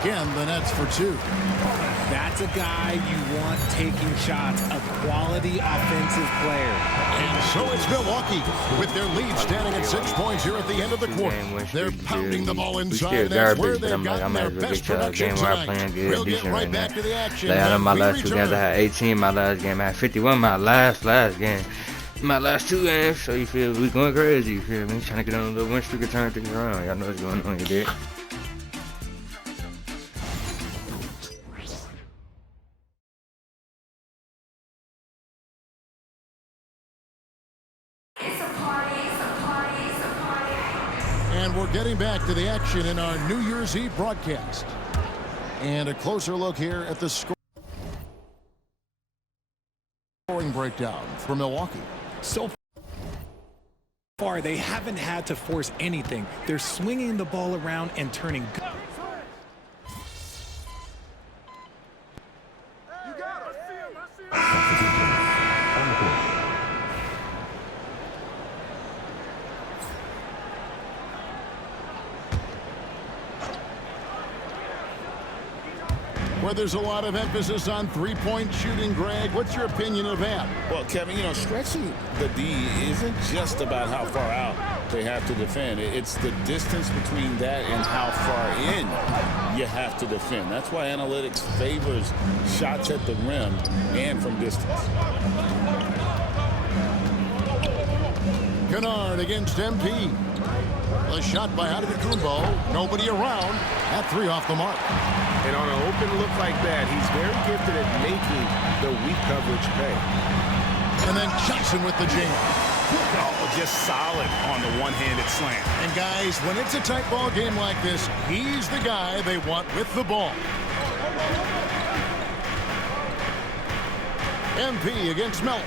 Again, the Nets for two. That's a guy you want taking shots, a quality offensive player. And so it's Milwaukee with their lead standing at 6 points here at the end of the quarter. They're pounding the ball inside, and that's where they've gotten their best production tonight. We'll get right back to the action. Out of my last two games, I had 18. My last game, I had 51. My last game. My last two games, so you feel we going crazy, you feel me? Trying to get on the win streak and turn things around. Y'all know what's going on, you dig? And we're getting back to the action in our New Year's Eve broadcast. And a closer look here at the scoring breakdown for Milwaukee. So far, they haven't had to force anything. They're swinging the ball around and turning good. Where there's a lot of emphasis on three-point shooting, Greg, what's your opinion of that? Well, Kevin, you know, stretching the D isn't just about how far out they have to defend. It's the distance between that and how far in you have to defend. That's why analytics favors shots at the rim and from distance. Kennard against MP. A shot by Antetokounmpo. Nobody around. That three off the mark. And on an open look like that, he's very gifted at making the weak coverage pay. And then Johnson with the jam. Oh, just solid on the one-handed slam. And guys, when it's a tight ball game like this, he's the guy they want with the ball. MP against Melton.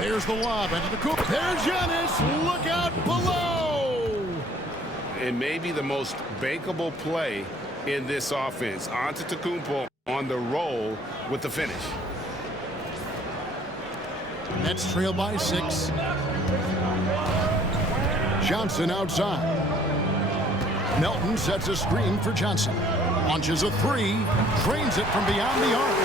There's the lob into the coop. There's Giannis. Look out below. It may be the most bankable play in this offense. Antetokounmpo on the roll with the finish. Nets trail by 6. Johnson outside. Melton sets a screen for Johnson. Launches a three. Drains it from beyond the arc.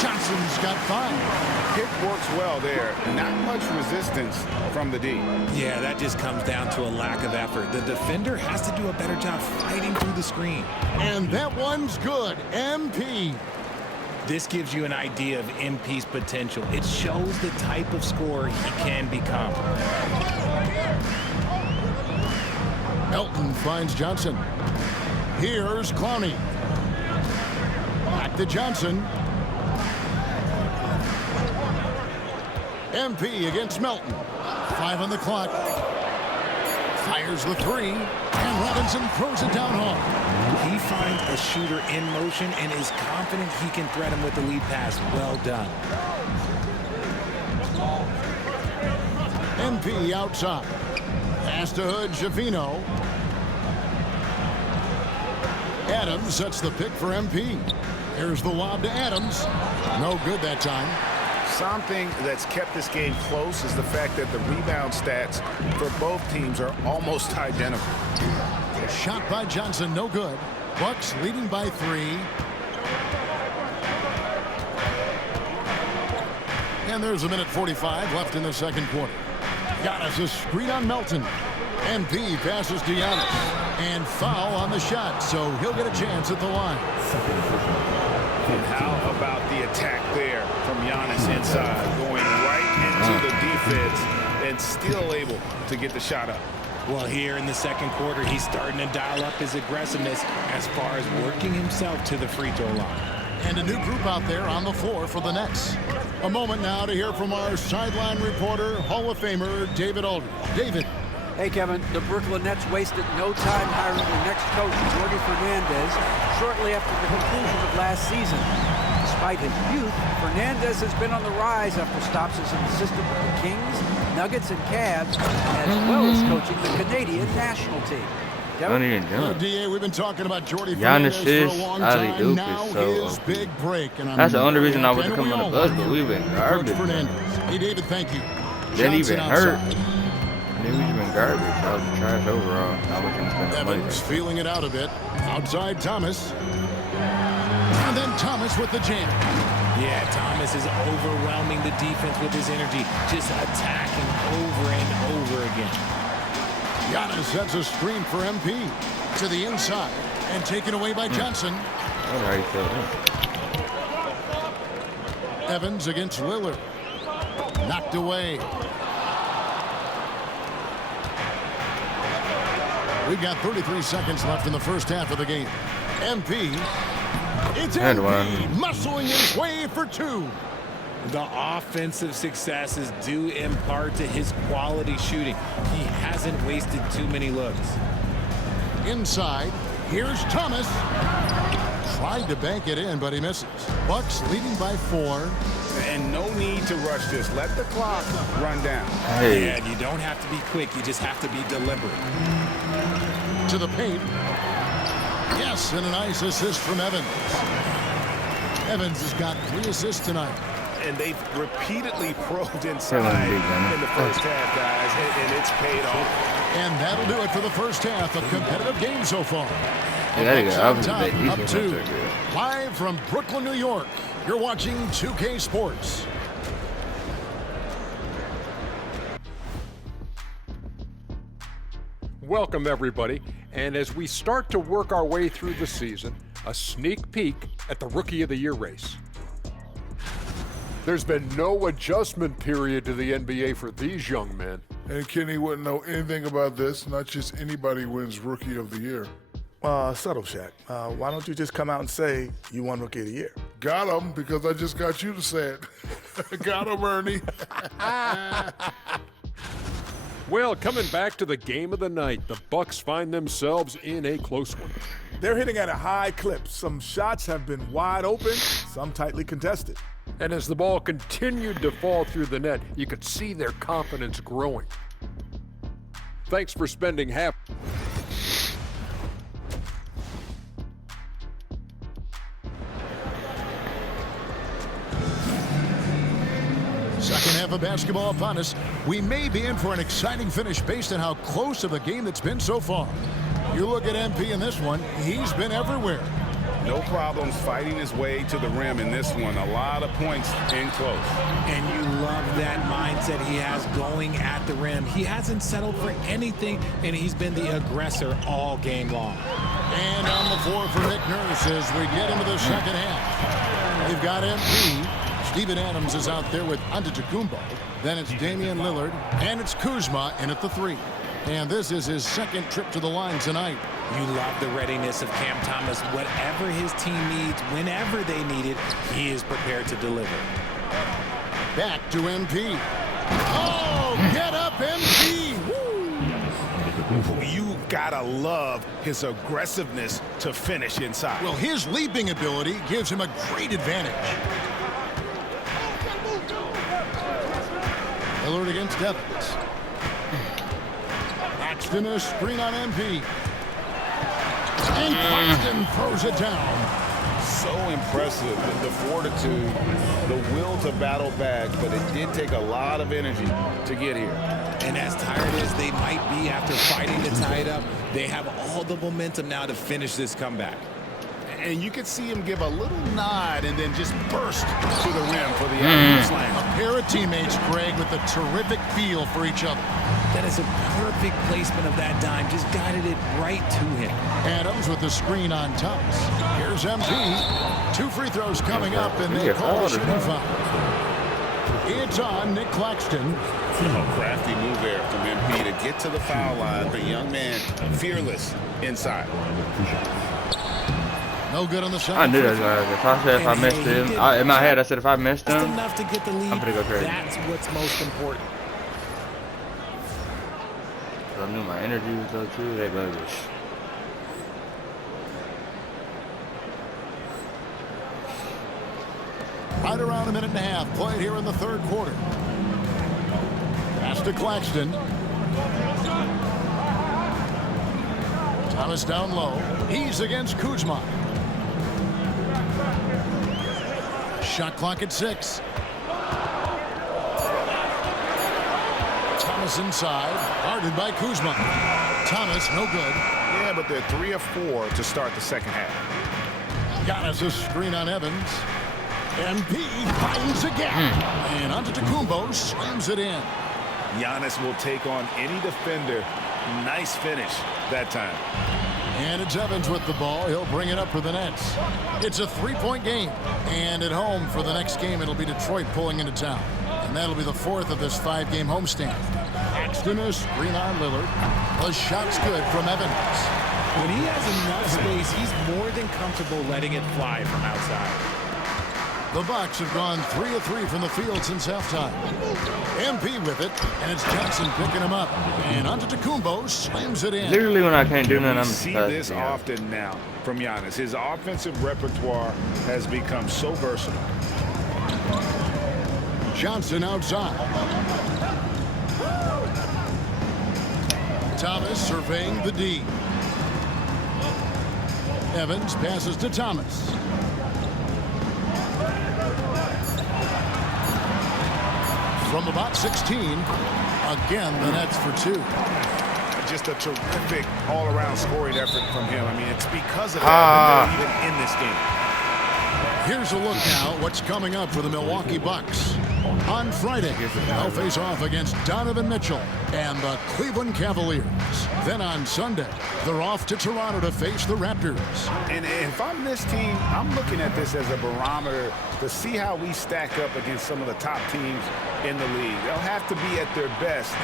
Johnson's got 5. Kick works well there. Not much resistance from the D. Yeah, that just comes down to a lack of effort. The defender has to do a better job fighting through the screen. And that one's good. MP. This gives you an idea of MP's potential. It shows the type of scorer he can become. Melton finds Johnson. Here's Clowney. Back to Johnson. MP against Melton. 5 on the clock. Fires the three. And Robinson throws it down hard. He finds a shooter in motion and is confident he can threat him with the lead pass. Well done. MP outside. Pass to Hood, Javino. Adams sets the pick for MP. Here's the lob to Adams. No good that time. Something that's kept this game close is the fact that the rebound stats for both teams are almost identical. Shot by Johnson, no good. Bucks leading by 3. And there's a minute 45 left in the second quarter. Giannis a screen on Melton. MP passes to Giannis. And foul on the shot, so he'll get a chance at the line. And how about the attack there from Giannis inside, going right into the defense and still able to get the shot up. Well, here in the second quarter, he's starting to dial up his aggressiveness as far as working himself to the free throw line. And a new group out there on the floor for the Nets. A moment now to hear from our sideline reporter, Hall of Famer David Aldridge. David. Hey, Kevin, the Brooklyn Nets wasted no time hiring their next coach, Jordi Fernandez, shortly after the conclusion of last season. Despite his youth, Fernandez has been on the rise after stops as an assistant with the Kings, Nuggets, and Cavs, as well as coaching the Canadian national team. DA, we've been talking about Jordi Fernandez for a long time. Now his big break. And that's the only reason I was coming on the bus, but we've been garbage. Hey, David, thank you. Didn't even hurt. we've just been garbage. I was trash overall. I wasn't spending money. Evans feeling it out a bit. Outside Thomas. And then Thomas with the jam. Yeah, Thomas is overwhelming the defense with his energy, just attacking over and over again. Giannis sets a screen for MP to the inside and taken away by Johnson. That's how you feel. Evans against Lillard. Knocked away. We've got 33 seconds left in the first half of the game. MP. It's And MP one. muscling his way for two. The offensive successes due in part to his quality shooting. He hasn't wasted too many looks. Inside, here's Thomas. Tried to bank it in, but he misses. Bucks leading by 4. And no need to rush this. Let the clock run down. Hey. Yeah, you don't have to be quick. You just have to be deliberate. To the paint. Yes, and a nice assist from Evans. Evans has got 3 assists tonight. And they've repeatedly probed Big, inside man. in the first half, guys, and it's paid off. And that'll do it for the first half. A competitive game so far. Yeah, there you go. I was Top, a bit up decent. 2. That's good. Live from Brooklyn, New York. You're watching 2K Sports. Welcome, everybody. And as we start to work our way through the season, a sneak peek at the Rookie of the Year race. There's been no adjustment period to the NBA for these young men. And Kenny wouldn't know anything about this. Not just anybody wins Rookie of the Year. Subtle Shack. Why don't you just come out and say you won Rookie of the Year? Got him, because I just got you to say it. Got him, Ernie. Well, coming back to the game of the night, the Bucks find themselves in a close one. They're hitting at a high clip. Some shots have been wide open, some tightly contested. And as the ball continued to fall through the net, you could see their confidence growing. Thanks for spending half. Second half of basketball upon us. We may be in for an exciting finish based on how close of a game that's been so far. You look at MP in this one, he's been everywhere. No problems fighting his way to the rim in this one. A lot of points in close. And you love that mindset he has going at the rim. He hasn't settled for anything, and he's been the aggressor all game long. And on the floor for Nick Nurse as we get into the second half. They've got MP. Steven Adams is out there with Antetokounmpo. Then it's Damian Lillard, and it's Kuzma in at the 3. And this is his second trip to the line tonight. You love the readiness of Cam Thomas. Whatever his team needs, whenever they need it, he is prepared to deliver. Back to MP. Oh, get up, MP! Woo! You gotta love his aggressiveness to finish inside. Well, his leaping ability gives him a great advantage. Lillard against Evans. Claxton a screen on MP. And Claxton throws it down. So impressive, the fortitude, the will to battle back, but it did take a lot of energy to get here. And as tired as they might be after fighting to tie it up, they have all the momentum now to finish this comeback. And you could see him give a little nod and then just burst to the rim for the alley-oop slam. A pair of teammates, Greg, with a terrific feel for each other. That is a perfect placement of that dime. Just guided it right to him. Adams with the screen on Thomas. Here's MP. 2 free throws coming up, and they call the shooting foul. It's on Nick Claxton. Crafty move there from MP to get to the foul line. The young man, fearless inside. No good on the second. I knew that, guys. If I said if I missed him, in my head I said if I missed Just him, enough to get the lead. I'm gonna go crazy. That's what's most important. I knew my energy was low too. They bogus. Right around a minute and a half played here in the third quarter. Pass to Claxton. Thomas down low. He's against Kuzma. Shot clock at 6. Thomas inside, guarded by Kuzma. Thomas, no good. Yeah, but they're 3 of 4 to start the second half. Giannis' screen on Evans. MP finds a gap. And Antetokounmpo slams it in. Giannis will take on any defender. Nice finish that time. And it's Evans with the ball. He'll bring it up for the Nets. It's a 3-point game. And at home for the next game, it'll be Detroit pulling into town. And that'll be the 4th of this 5-game homestand. Paxton a screen on Lillard. The shot's good from Evans. When he has enough space, he's more than comfortable letting it fly from outside. The Bucks have gone 3 of 3 from the field since halftime. MP with it, and it's Johnson picking him up. And Antetokounmpo slams it in. Literally, when I can't do nothing, We I'm see this often now from Giannis. His offensive repertoire has become so versatile. Johnson outside. Thomas surveying the D. Evans passes to Thomas. From about 16, again the Nets for 2. Just a terrific all-around scoring effort from him. I mean, it's because of that they're even in this game. Here's a look now what's coming up for the Milwaukee Bucks. On Friday, they'll face off against Donovan Mitchell and the Cleveland Cavaliers. Then on Sunday, they're off to Toronto to face the Raptors. And if I'm this team, I'm looking at this as a barometer to see how we stack up against some of the top teams in the league. They'll have to be at their best.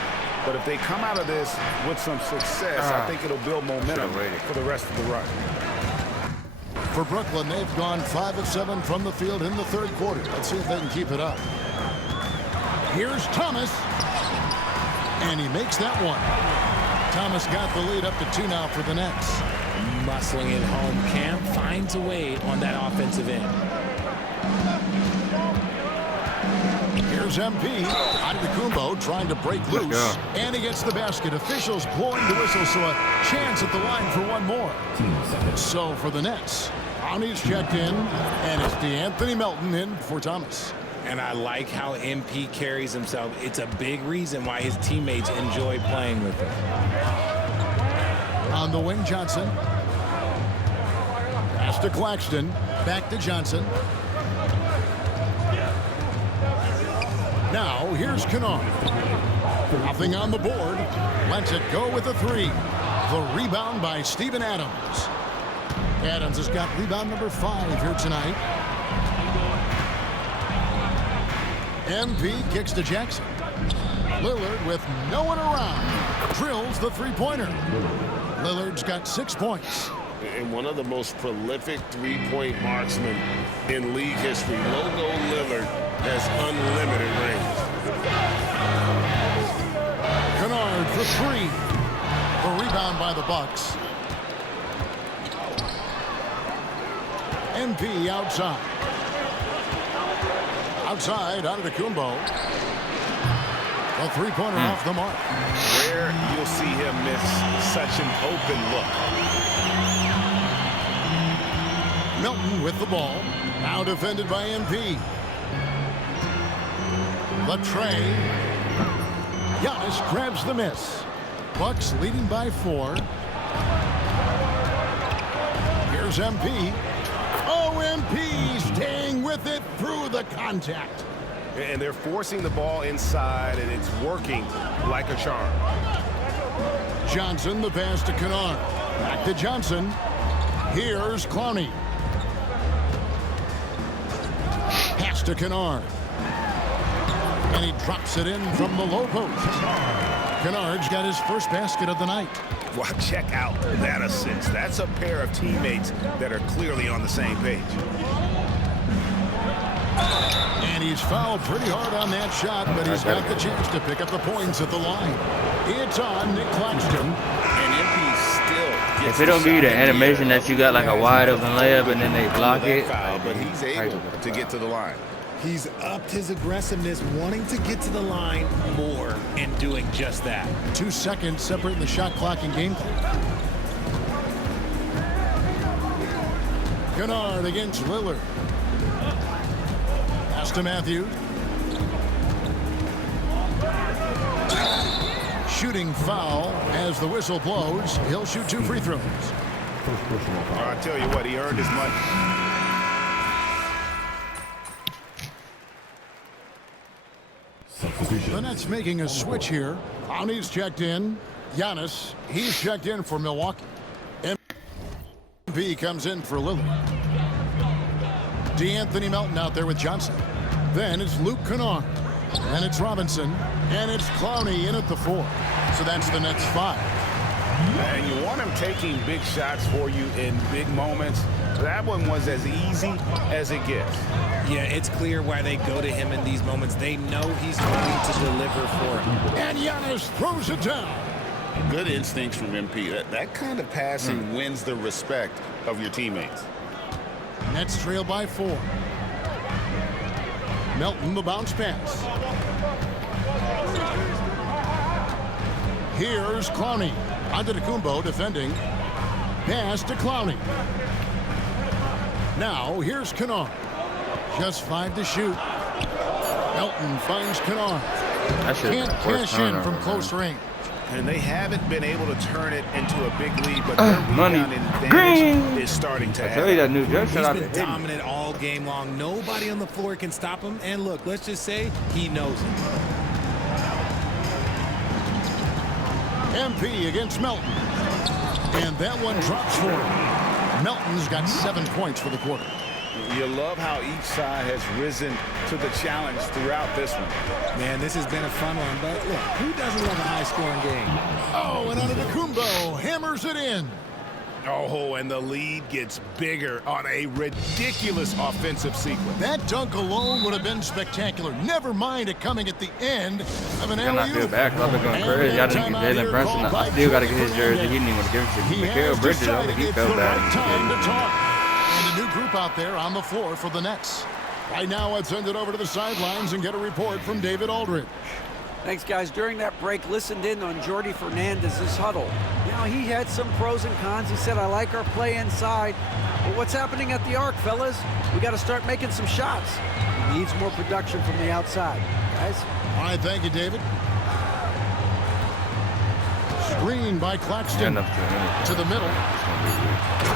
But if they come out of this with some success, I think it'll build momentum for the rest of the run. For Brooklyn, they've gone 5 of 7 from the field in the third quarter. Let's see if they can keep it up. Here's Thomas. And he makes that one. Thomas got the lead up to 2 now for the Nets. Muscling it home. Cam finds a way on that offensive end. Here's MP. Antetokounmpo trying to break loose. And he gets the basket. Officials blowing the whistle, so a chance at the line for one more. So for the Nets, Brownie's checked in, and it's DeAnthony Melton in for Thomas. And I like how MP carries himself. It's a big reason why his teammates enjoy playing with him. On the wing, Johnson. Pass to Claxton. Back to Johnson. Now, here's Kennard. Nothing on the board. Lets it go with a 3. The rebound by Steven Adams. Adams has got rebound number 5 here tonight. MP kicks to Jackson. Lillard with no one around. Drills the 3-pointer. Lillard's got 6 points. And one of the most prolific 3-point marksmen in league history. Logo Lillard has unlimited range. Kennard for 3. The rebound by the Bucks. MP outside. Outside, Antetokounmpo. The 3-pointer off the mark. Where you'll see him miss such an open look. Melton with the ball. Now defended by MP. The tray. Giannis grabs the miss. Bucks leading by 4. Here's MP. MP staying with it through the contact. And they're forcing the ball inside, and it's working like a charm. Johnson, the pass to Kennard. Back to Johnson. Here's Clowney. Pass to Kennard. And he drops it in from the low post. Kennard's got his first basket of the night. Well, check out that assist. That's a pair of teammates that are clearly on the same page. And he's fouled pretty hard on that shot, but he's got the chance to pick up the points at the line. It's on Nick Claxton. And MP still gets If it don't give you the animation that you got like a wide open layup and then they block it. Foul, but he's able to get to the line. He's upped his aggressiveness, wanting to get to the line more and doing just that. 2 seconds separating the shot clock and game clock. Kennard against Lillard. Pass to Matthews. shooting foul as the whistle blows. He'll shoot 2 free throws. I tell you what, he earned his money. The Nets making a switch here. Clowney's checked in. Giannis, he's checked in for Milwaukee. MP comes in for Lillard. DeAnthony Melton out there with Johnson. Then it's Luke Kennard. Then it's Robinson. And it's Clowney in at the 4. So that's the Nets 5. And you want him taking big shots for you in big moments. That one was as easy as it gets. Yeah, it's clear why they go to him in these moments. They know he's going to deliver for him. And Giannis throws it down. Good instincts from MP. That kind of passing wins the respect of your teammates. Nets trail by 4. Melton, the bounce pass. Here's Clowney. Antetokounmpo defending. Pass to Clowney. Now, here's Kennard. Just 5 to shoot. Melton finds Kennard. Can't cash in from close range. And they haven't been able to turn it into a big lead, but their money. rebounding advantage is starting to happen. Tell you that new jump He's shot. been dominant all game long. Nobody on the floor can stop him. And look, let's just say he knows it. MP against Melton. And that one drops for him. Melton's got 7 points for the quarter. You love how each side has risen to the challenge throughout this one. Man, this has been a fun one, but look, who doesn't love a high-scoring game? Oh, and Antetokounmpo hammers it in. Oh, and the lead gets bigger on a ridiculous offensive sequence. That dunk alone would have been spectacular. Never mind it coming at the end of an I feel alley-oop. bad. I've been going crazy. I didn't get Jalen Brunson. I still got to get his jersey. He didn't even want to give it to me. Mikal Bridges, I think he felt bad. And a new group out there on the floor for the Nets. Right now, let's send it over to the sidelines and get a report from David Aldridge. Thanks, guys. During that break, listened in on Jordi Fernandez's huddle. You know, he had some pros and cons. He said, I like our play inside. But what's happening at the arc, fellas? We got to start making some shots. He needs more production from the outside. Guys? All right, thank you, David. Screen by Claxton to the middle.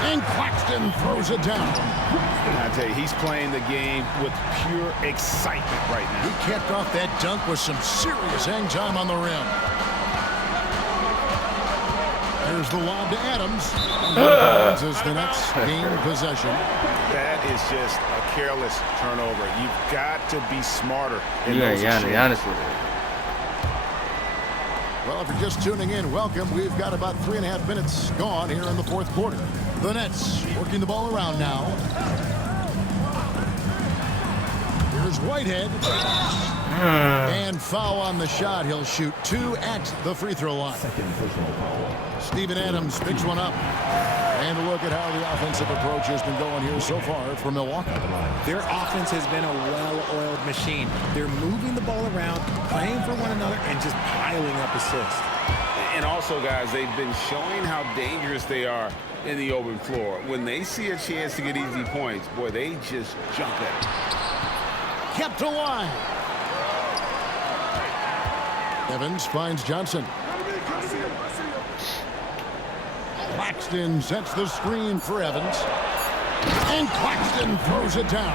And Claxton throws it down. I tell you, he's playing the game with pure excitement right now. He kept off that dunk with some serious hang time on the rim. There's the lob to Adams. As the Nets gain possession. That is just a careless turnover. You've got to be smarter in those Giannis with it. Well, if you're just tuning in, welcome. We've got about 3.5 minutes gone here in the 4th quarter. The Nets working the ball around now. Here's Whitehead. And foul on the shot. He'll shoot 2 at the free throw line. Steven Adams picks one up. And a look at how the offensive approach has been going here so far for Milwaukee. Their offense has been a well-oiled machine. They're moving the ball around, playing for one another, and just piling up assists. And also, guys, they've been showing how dangerous they are in the open floor. When they see a chance to get easy points, boy, they just jump at it. Kept alive. Evans finds Johnson. Claxton sets the screen for Evans. And Claxton throws it down.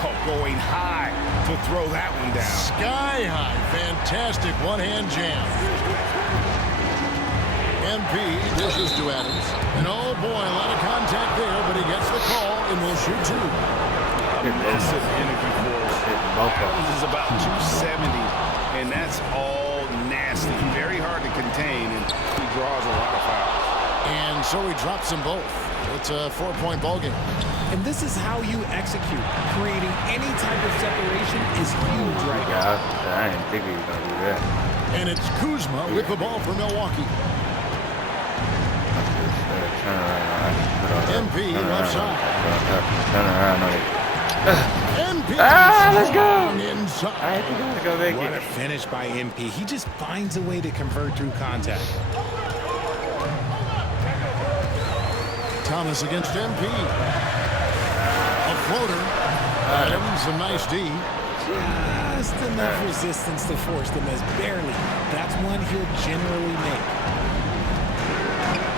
Oh, going high to throw that one down. Sky high. Fantastic one-hand jam. MP dishes to Adams. And oh boy, a lot of contact there, but he gets the call and will shoot 2. Massive energy force. Adams is about 270, and that's all nasty. Very hard to contain, and he draws a lot of fouls. And so he drops them both. It's a 4-point ball game. And this is how you execute. Creating any type of separation is huge right now. I didn't think he was going to do that. And it's Kuzma with the ball for Milwaukee. MP left side. MP let's go. Inside. What a finish by MP. He just finds a way to convert through contact. Thomas against MP. A floater. Adams, a nice D. just enough resistance to force the miss. Barely. That's one he'll generally make.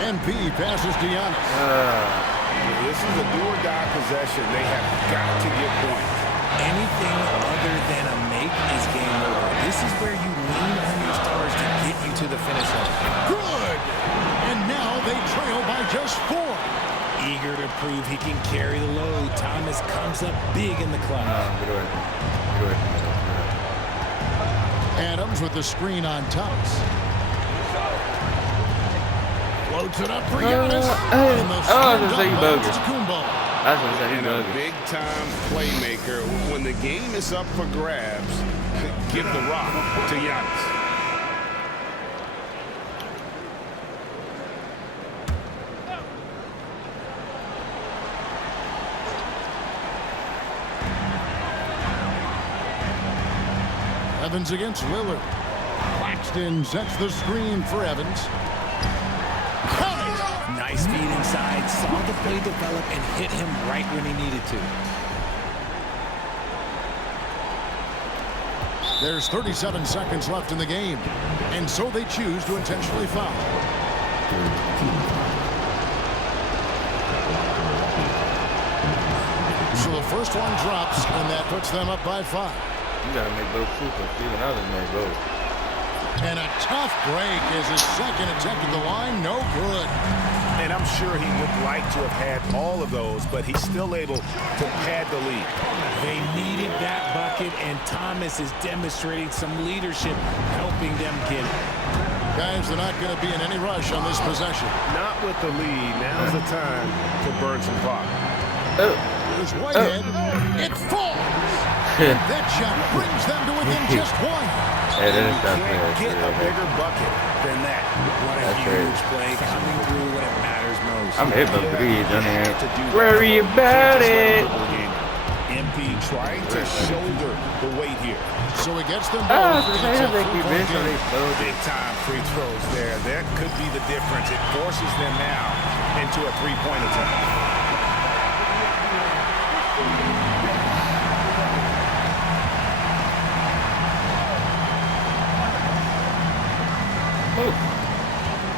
MP passes to Giannis. This is a do-or-die possession. They have got to get points. Anything other than a make is game over. This is where you lean on your stars to get you to the finish line. Good! And now they trail by just 4. Eager to prove he can carry the load, Thomas comes up big in the clutch. Adams with the screen on Thomas. Floats it up for Giannis. And the slam dunk to Kumbo. And a big-time playmaker. When the game is up for grabs, give the rock to Giannis. Evans against Lillard. Claxton sets the screen for Evans. Nice feed inside, saw the play develop and hit him right when he needed to. There's 37 seconds left in the game, and so they choose to intentionally foul. So the first one drops, and that puts them up by 5. You gotta make both shoot, but Steven Adams made both. And a tough break as his second attempt at the line, no good. And I'm sure he would like to have had all of those, but he's still able to pad the lead. They needed that bucket, and Thomas is demonstrating some leadership, helping them get it. Guys, they're not going to be in any rush on this possession. Not with the lead. Now's the time to burn some clock. Here's Whitehead. It falls. And that shot brings them to within just 1. Hey, that is You not can't fair. get a bigger bucket than that. What a huge play coming through when it matters most. I'm hit by 3, done here. Worry about it. MP trying to shoulder the weight here. So he gets them both. Big time free throws there. That could be the difference. It forces them now into a three-point attempt. Oh.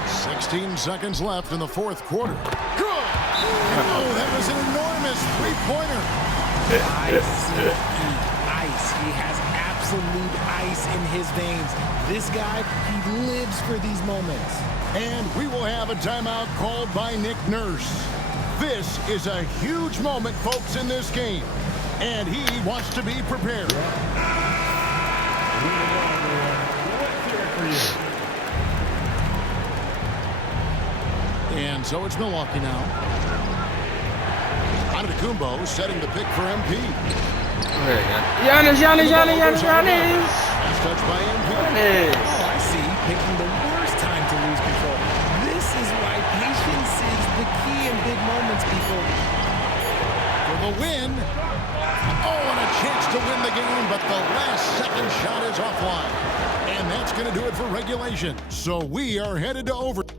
16 seconds left in the fourth quarter. Good! Oh, that was an enormous three-pointer. Ice. He has absolute ice in his veins. This guy, he lives for these moments. And we will have a timeout called by Nick Nurse. This is a huge moment, folks, in this game. And he wants to be prepared. And so it's Milwaukee now. Antetokounmpo setting the pick for MP. Giannis. Last touch by MP. Oh, I see. Picking the worst time to lose control. This is why patience is the key in big moments, people. For the win. Oh, and a chance to win the game, but the last second shot is offline. And that's going to do it for regulation. So we are headed to overtime.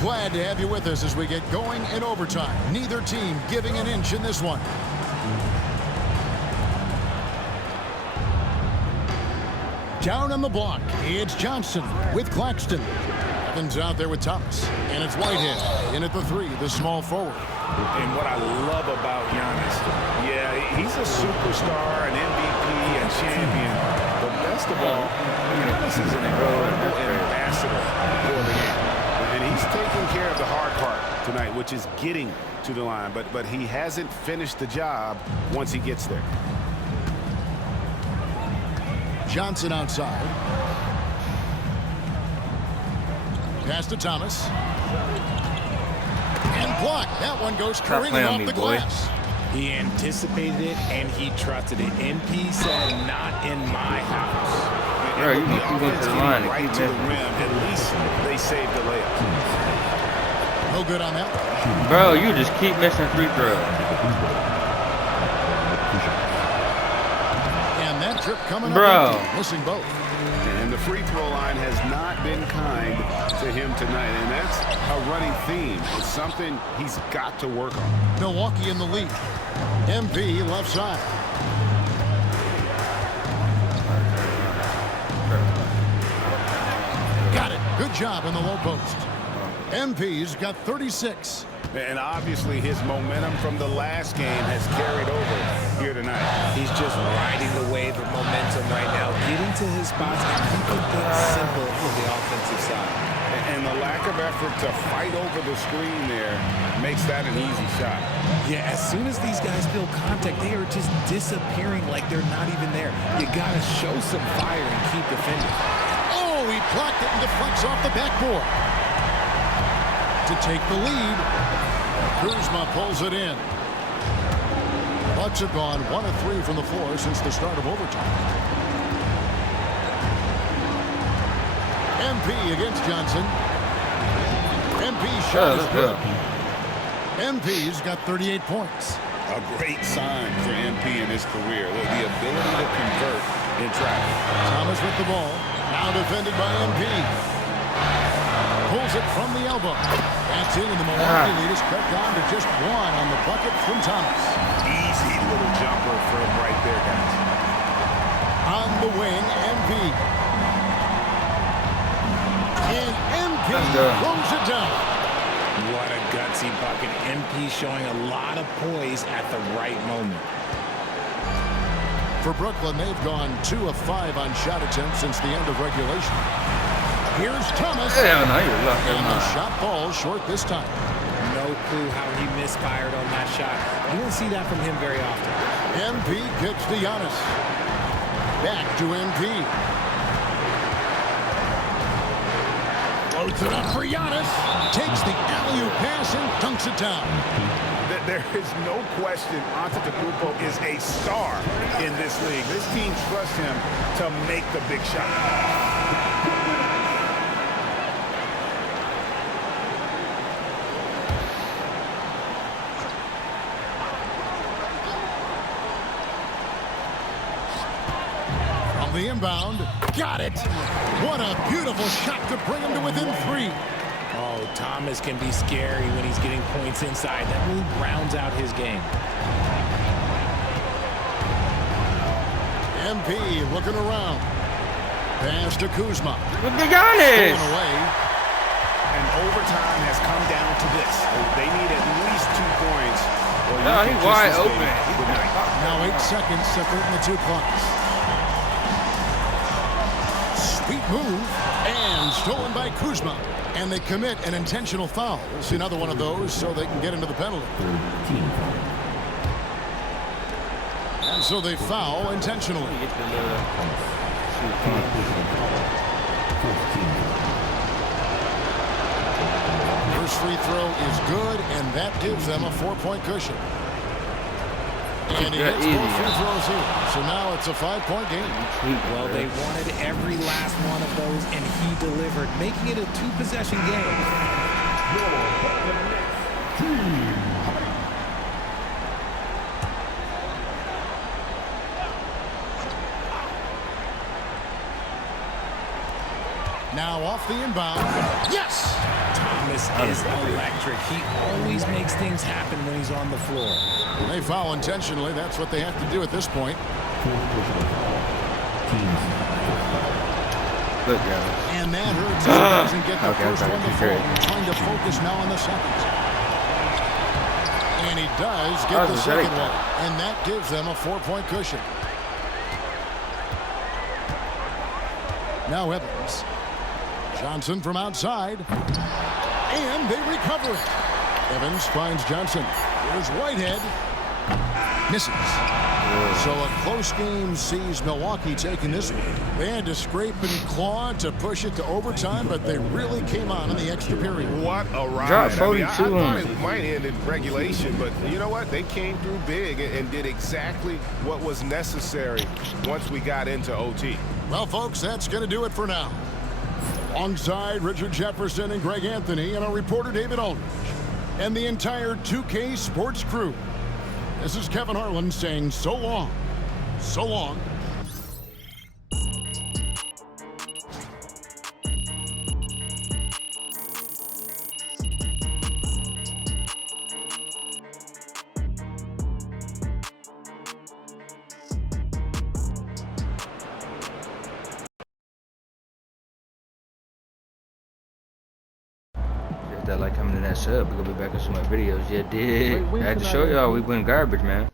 Glad to have you with us as we get going in overtime. Neither team giving an inch in this one. Down on the block, it's Johnson with Claxton. Evans out there with Thomas. And it's Whitehead in at the 3, the small forward. And what I love about Giannis, yeah, he's a superstar, an MVP, and champion. But best of all, Giannis is an incredible ambassador for the game. And he's taking care of the hard part tonight, which is getting to the line. But he hasn't finished the job once he gets there. Johnson outside. Pass to Thomas. And blocked. That one goes careening off the glass. He anticipated it and he trusted it. NP said, not in my house. Bro, you keep going to the line and keep to the rim. At least they saved the layup. No good on that. Bro, you just keep missing free throws. And that trip coming Bro. up empty, missing both. And the free throw line has not been kind to him tonight. And that's a running theme. It's something he's got to work on. Milwaukee in the lead. MP left side. Got it. Good job in the low post. MP's got 36. And obviously his momentum from the last game has carried over here tonight. He's just riding the wave of momentum right now, getting to his spots and keeping things simple for the offensive side. And the lack of effort to fight over the screen there makes that an easy shot. Yeah, as soon as these guys feel contact, they are just disappearing like they're not even there. You got to show some fire and keep defending. Oh, he blocked it and deflects off the backboard. To take the lead, Kuzma pulls it in. Bucks have gone 1 of 3 from the floor since the start of overtime. MP against Johnson. MP's shot is good. MP's got 38 points. A great sign for MP in his career, the ability to convert in traffic. Thomas with the ball, now defended by MP. Pulls it from the elbow. That's in, and the Milwaukee lead is cut down to just 1 on the bucket from Thomas. Easy little jumper for him right there, guys. On the wing, MP. And MP throws it down. What a gutsy bucket. MP showing a lot of poise at the right moment. For Brooklyn, they've gone 2 of 5 on shot attempts since the end of regulation. Here's Thomas. Hell no, you're lucky. And the shot falls short this time. No clue how he misfired on that shot. You don't see that from him very often. MP kicks to Giannis. Back to MP. Floats it up for Giannis. Takes the alley-oop pass and dunks it down. There is no question Antetokounmpo is a star in this league. This team trusts him to make the big shot. The inbound, got it. What a beautiful shot to bring him to within 3. Oh, Thomas can be scary when he's getting points inside. That really rounds out his game. MP looking around. Pass to Kuzma. Look at Giannis. Stolen away. And overtime has come down to this. They need at least 2 points. No, he's wide open. Now 8 seconds separating the 2 clocks. Sweet move, and stolen by Kuzma. And they commit an intentional foul. We'll see another one of those so they can get into the penalty. And so they foul intentionally. First free throw is good, and that gives them a 4-point cushion. And he hits both free throws here. So now it's a 5-point game. Well, they wanted every last one of those, and he delivered, making it a 2-possession game. Now off the inbound. Yes! Thomas is electric. He always makes things happen when he's on the floor. They foul intentionally. That's what they have to do at this point. Good job. And that hurts as he doesn't get the first one to fall. Trying to focus now on the second. And he does get the second one. And that gives them a 4-point cushion. Now Evans. Johnson from outside. And they recover it. Evans finds Johnson. Here's Whitehead. Misses. So a close game sees Milwaukee taking this one. They had to scrape and claw to push it to overtime, but they really came on in the extra period. What a ride. Dropped 42 I thought it might end in regulation, but you know what? They came through big and did exactly what was necessary once we got into OT. Well, folks, that's going to do it for now. Alongside Richard Jefferson and Greg Anthony and our reporter David Aldridge and the entire 2K Sports crew, this is Kevin Harlan saying so long. So long. that like, comment, and that sub. We're gonna be back with some more videos. Yeah, did. I had to show y'all we went garbage, man.